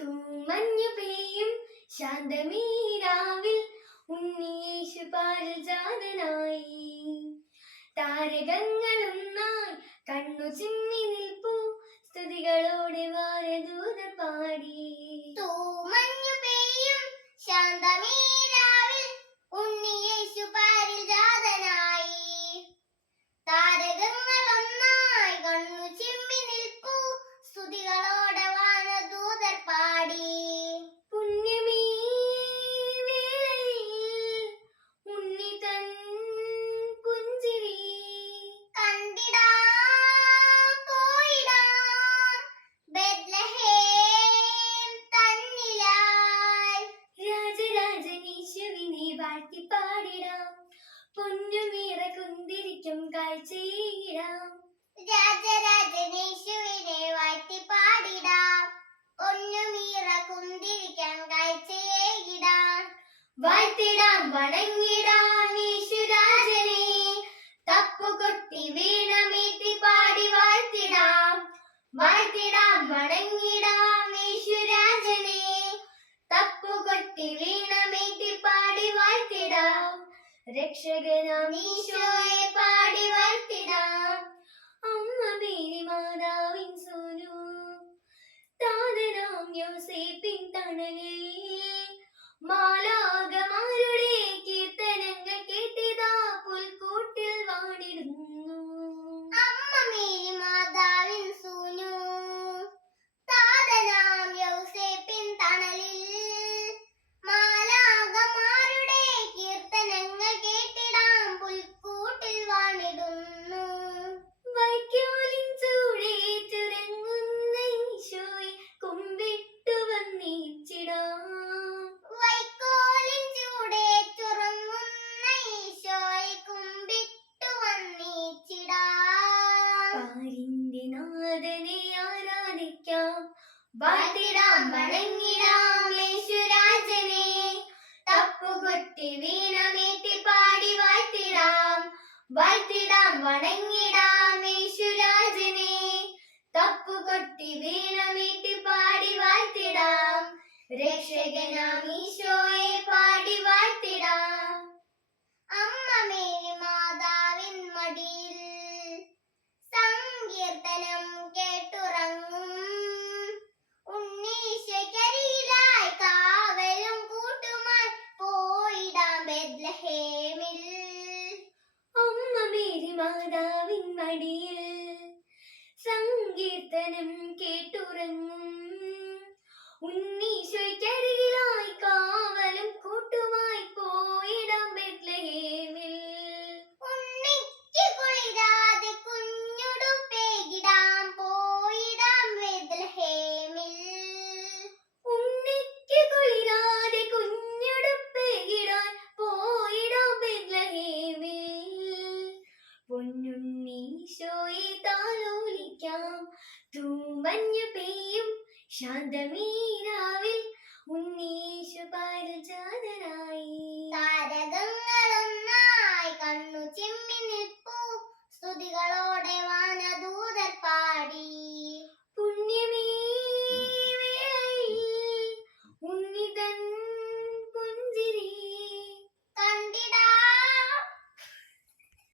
തൂമഞ്ഞു പെയ്യും ശാന്തമീരാവിൽ ഉണ്ണിയേശു പാരിജാതനായി. താരകങ്ങളൊന്നായി കണ്ണു ചിമ്മി നിൽപ്പൂ, സ്തുതികളോടെ വാരദൂതർ പാടി. തൂമഞ്ഞു പെയ്യും ശാന്തമീരാവിൽ ഉണ്ണിയേശു പാരിജാതനായി. താരകങ്ങളൊന്നായി കണ്ണു ചിമ്മി നിൽപ്പൂ, സ്തുതികളോടെ വാനദൂതർ പാടി. പുണ്യമീ വേളയിൽ ഉണ്ണി തൻ പുഞ്ചിരി കണ്ടിടാം പോയിടാം ബെത്ലഹേം തന്നിലായി. രാജരാജനീശുവിനെ വാഴ്ത്തിപ്പാടിടാം, പൊന്നുമീറ കുന്തിരിക്കും കാഴ്ചയിടാം. രാജരാജനേശുവിനെ വാഴ്ത്തിപ്പാടിടാം, പൊന്നുമീറ കുന്തിരിക്കാൻ കാഴ്ചയേകിടാം. വാഴ്ത്തിടാം വണങ്ങിടാം യേശുരാജനെ, തപ്പുകൊട്ടി വീണമേറ്റി പാടി വാഴ്ത്തിടാം. വാഴ്ത്തിടാം വണങ്ങിടാം യേശുരാജനെ, തപ്പുകൊട്ടി വീണമേറ്റി പാടി വാഴ്ത്തിടാം. രക്ഷകനാം ഈശോയെ പാടി വാഴ്ത്തിടാം. അമ്മ മേരി മാതാവിൻ സോനു, താതനാം യോസേപ്പിൻ തണലിൽ മാലാഖമാരുടെ കീർത്തനങ്ങൾ കേട്ടിതാ പുൽക്കൂട്ടിൽ വാണിടുന്നു. അമ്മ മേരി മാതാവിൻ സൂനു, താതനാം യൗസേപ്പിൻ തണലിൽ മാലാഖമാരുടെ കീർത്തനങ്ങൾ കേട്ടിടാം പുൽക്കൂട്ടിൽ വാണിടുന്നു. വൈക്കോലിൻ ചൂടേറ്റുറങ്ങുന്ന ഈശോയെ കുമ്പിട്ടു വന്നിച്ചിടാം. വൈക്കോലിൻ ചൂടേറ്റുറങ്ങുന്ന ഈശോയെ കുമ്പിട്ടു വന്നിച്ചിടാം. പാരിന്റെ നാഥനെ ആരാധിക്കാം, വാഴ്ത്തിടാം വണങ്ങിടാം യേശുരാജനെ, തപ്പുകൊട്ടി വീണമേറ്റി പാടി വാഴ്ത്തിടാം. വാഴ്ത്തിടാം വണങ്ങിടാം യേശുരാജനെ, തപ്പുകൊട്ടി വീണമേറ്റി പാടി വാഴ്ത്തിടാം. രക്ഷകനാം ഈശോയെ പാടി വാഴ്ത്തിടാം. അമ്മ മേരി മാതാവിൻ മടിയിൽ സങ്കീർത്തനം കേട്ടുറങ്ങും ഉണ്ണീശയ്ക്കരികിലായി കാവലും കൂട്ടുമായി പോയിടാം ബെത്ലഹേമിൽ. അമ്മ മേരി മാതാവിൻ മടിയിൽ സങ്കീർത്തനം കേട്ടുറങ്ങും ഉണ്ണീശോയ്ക്കരികിലായി കാവലും കൂട്ടുമായി പോയിടാം ബെത്ലഹേമിൽ. ഉണ്ണിക്ക് കുളിരാതെ കുഞ്ഞുടുപ്പേകിടാം പോയിടാം ബെത്ലഹേമിൽ. ഉണ്ണിക്ക് കുളിരാതെ കുഞ്ഞുടുപ്പേകിടാൻ പോയിടാം ബെത്ലഹേമിൽ. പൊന്നുണ്ണീശോയെ താലോലിക്കാം, തൂമഞ്ഞു പെയ്യും ശാന്തമീരാവിൽ ഉണ്ണീശു പാരിജാതനായി.